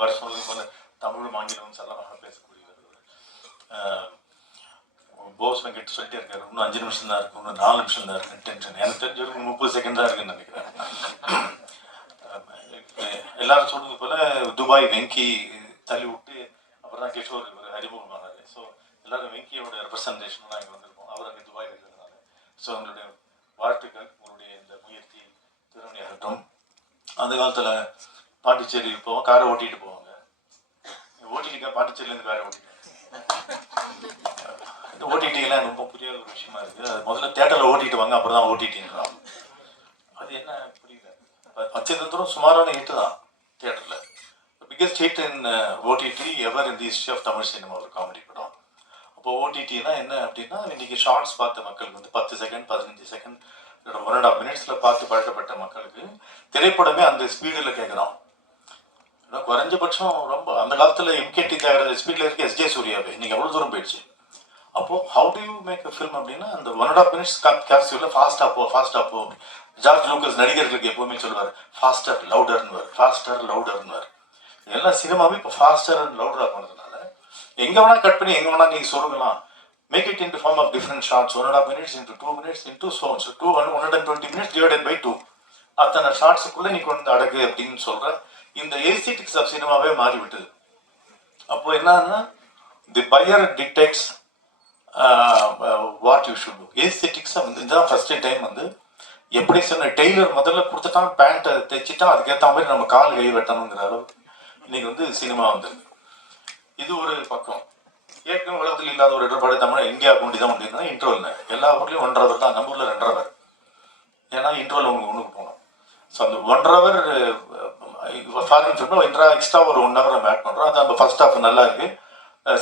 வருஷம் தமிழும் ஆங்கிலமும் சரளமாக பேசக்கூடியவர். போஸ் வெங்கட் சொல்லிட்டே இருக்காரு, இன்னும் 5 நிமிஷம் தான் இருக்கு, இன்னும் 4 நிமிஷம் தான் இருக்கு. டென்ஷன் எனக்கு தெரிஞ்சவருக்கு 30 செகண்ட் தான் இருக்குன்னு நினைக்கிறேன். எல்லாரும் சொல்றது போல துபாய் வெங்கி தள்ளி விட்டு அப்புறம் தான் கிஷோர் இவர் அறிமுகமானாரு. ஸோ எல்லாரும் வெங்கியோட ரெப்ரசன்டேஷன் தான் இங்கே வந்திருக்கோம். அவர் அங்கே துபாயில் இருக்கிறதுனால. ஸோ உங்களுடைய வாழ்த்துக்கள், உங்களுடைய இந்த முயற்சி திறமையாகட்டும். அந்த காலத்தில் பாண்டிச்சேரி போவோம், காரை ஓட்டிகிட்டு போவாங்க. ஓட்டிக்கிட்டா பாண்டிச்சேரியிலேருந்து காரை ஓட்டிட்டு இந்த ஓட்டிகிட்டீங்கலாம் ரொம்ப புதிய ஒரு விஷயமா இருக்குது. அது முதல்ல தேட்டரில் ஓட்டிட்டு வாங்க, அப்புறம் தான் ஓட்டிட்டீங்களா. அது என்ன புரியல. பச்சைத்தந்திரம் சுமாரான ஹிட்டு தான் தியேட்டரில். Biggest hit in OTT ever in the history of Tamil cinema ஒரு காமெடி படம். அப்போ ஓடிடினா என்ன அப்படின்னா, இன்னைக்கு ஷார்ட்ஸ் பார்த்த மக்களுக்கு வந்து 10 செகண்ட் 15 செகண்ட் 1.5 மினிட்ஸில் பார்த்து பழக்கப்பட்ட மக்களுக்கு திரைப்படமே அந்த ஸ்பீடில் கேட்குறோம். குறைஞ்சபட்சம் ரொம்ப அந்த காலத்தில் எம்கேடி தேகிற ஸ்பீடில் இருக்க எஸ்ஜே சூர்யாவே இன்னைக்கு எவ்வளோ தூரம் போயிடுச்சு. அப்போது how do you make a film அப்படின்னா, அந்த 1.5 மினிட்ஸ் கேப்சியூலில் ஃபாஸ்ட்டாக போ. ஜார்ஜ் லூக்கஸ் நடிகர்களுக்கு எப்போவுமே சொல்லுவார், ஃபாஸ்டர் லவுடர்னுவார், ஃபாஸ்டர் லவுடர்னுவார். எல்லாம் சினிமாவே இப்போ ஃபாஸ்டர் அண்ட் லவுடராக போனதுனால எங்கே வேணால் கட் பண்ணி எங்கே வேணால் நீங்கள் சொல்லலாம். Make it into form of different shorts. 1.5 minutes into 2 minutes into so 120 minutes divided by 2. அத்தனை ஷார்ட்ஸுக்குள்ளே நீ கொண்டு அடக்கு அப்படின்னு சொல்கிற இந்த ஏஸ்தெட்டிக்ஸ் ஆஃப் சினிமாவே மாறிவிட்டது. அப்போ என்னன்னா, the buyer dictates what you should do. ஏஸ்தெட்டிக்ஸாக வந்து இதுதான் ஃபர்ஸ்ட் டைம் வந்து எப்படி சொன்ன டெய்லர் முதல்ல கொடுத்துட்டான், பேண்ட்டை தைச்சிட்டான், அதுக்கேற்ற மாதிரி நம்ம கால் கை வெட்டணுங்கிற அளவுக்கு இன்னைக்கு வந்து சினிமா வந்துருக்கு. இது ஒரு பக்கம். ஏற்கனவே உலகத்தில் இல்லாத ஒரு இடர்பாடு தமிழ் இந்தியா கொண்டு தான் முடியுதுன்னா இன்ட்ரோல்னு எல்லா ஊர்லேயும் 1.5 hour தான். நம்ம ஊரில் 2.5 hour. ஏன்னா இன்ட்ரோல் உங்களுக்கு ஒன்றுக்கு போகணும். ஸோ அந்த 1.5 hour ஃபாரின் ஃபிலிம்னா எக்ஸ்ட்ரா ஒரு 1 hour நம்ம ஆட் பண்ணுறோம். அது அந்த ஃபர்ஸ்ட் ஹாஃப் நல்லா இருக்குது,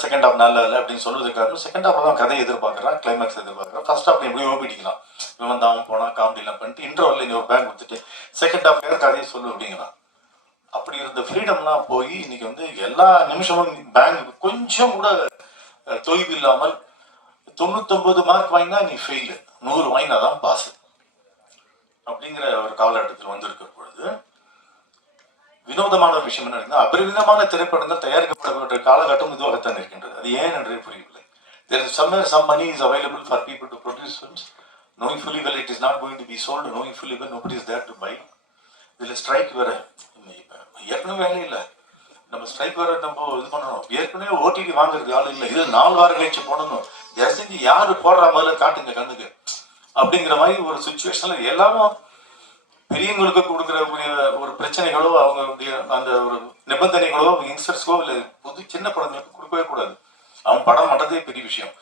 செகண்ட் ஹாஃப் நல்லா இல்லை அப்படின்னு சொல்வதுக்காக செகண்ட் ஹாஃப் தான் கதை எதிர்பார்க்குறான், கிளைமேக்ஸ் எதிர்பார்க்குறான். ஃபர்ஸ்ட் ஹாஃப் எப்படி ஓபிடிக்கலாம், இவன் தான் போனால் காமெடிலாம் பண்ணிட்டு இன்ட்ரோவில் இந்த ஒரு பேங்க் கொடுத்துட்டு செகண்ட் ஹாஃப் கதையை சொல்லு அப்படிங்கிறான். அப்படி இருந்த ஃப்ரீடம்லாம் போய் இன்னைக்கு வந்து எல்லா நிமிஷமும் பேங்க் கொஞ்சம் கூட தொய்வு இல்லாமல் 99 மார்க் வாங்கினா நீ ஃபெயிலு, 100 வாங்கினா தான் பாஸ் அப்படிங்கிற ஒரு காலகட்டத்தில் வந்திருக்கிற பொழுது வினோதமான ஒரு விஷயம் என்ன இருக்குன்னா, அபரிமிதமான திரைப்படங்கள் தயாரிக்கப்பட காலகட்டம் இதுவாகத்தான் இருக்கின்றது. அது ஏன் என்றே புரியவில்லை. There is somewhere some money is available for people to produce films, knowing fully well it is not going to be sold, knowing fully well nobody is there to buy. இதில் ஸ்ட்ரைக் வேற ஏற்கனவே வேலை இல்லை, நம்ம strike வேற நம்ம இது பண்ணணும். ஏற்கனவே ஓடிடி வாங்குறது ஆள் இல்லை, இது 4 வாரம் கழிச்சு போடணும். செஞ்சு யாரு போடுற மாதிரி காட்டுங்க கண்ணுக்கு அப்படிங்கிற மாதிரி ஒரு சுச்சுவேஷன்ல எல்லாரும் பெரியவங்களுக்கு கொடுக்குற ஒரு பிரச்சனைகளோ அவங்க அந்த ஒரு நிபந்தனைகளோ யங்ஸ்டர்ஸ்க்கோ இல்லை புது சின்ன படங்களுக்கு கொடுக்கவே கூடாது. அவன் படம் பண்ணுறதே பெரிய விஷயம்.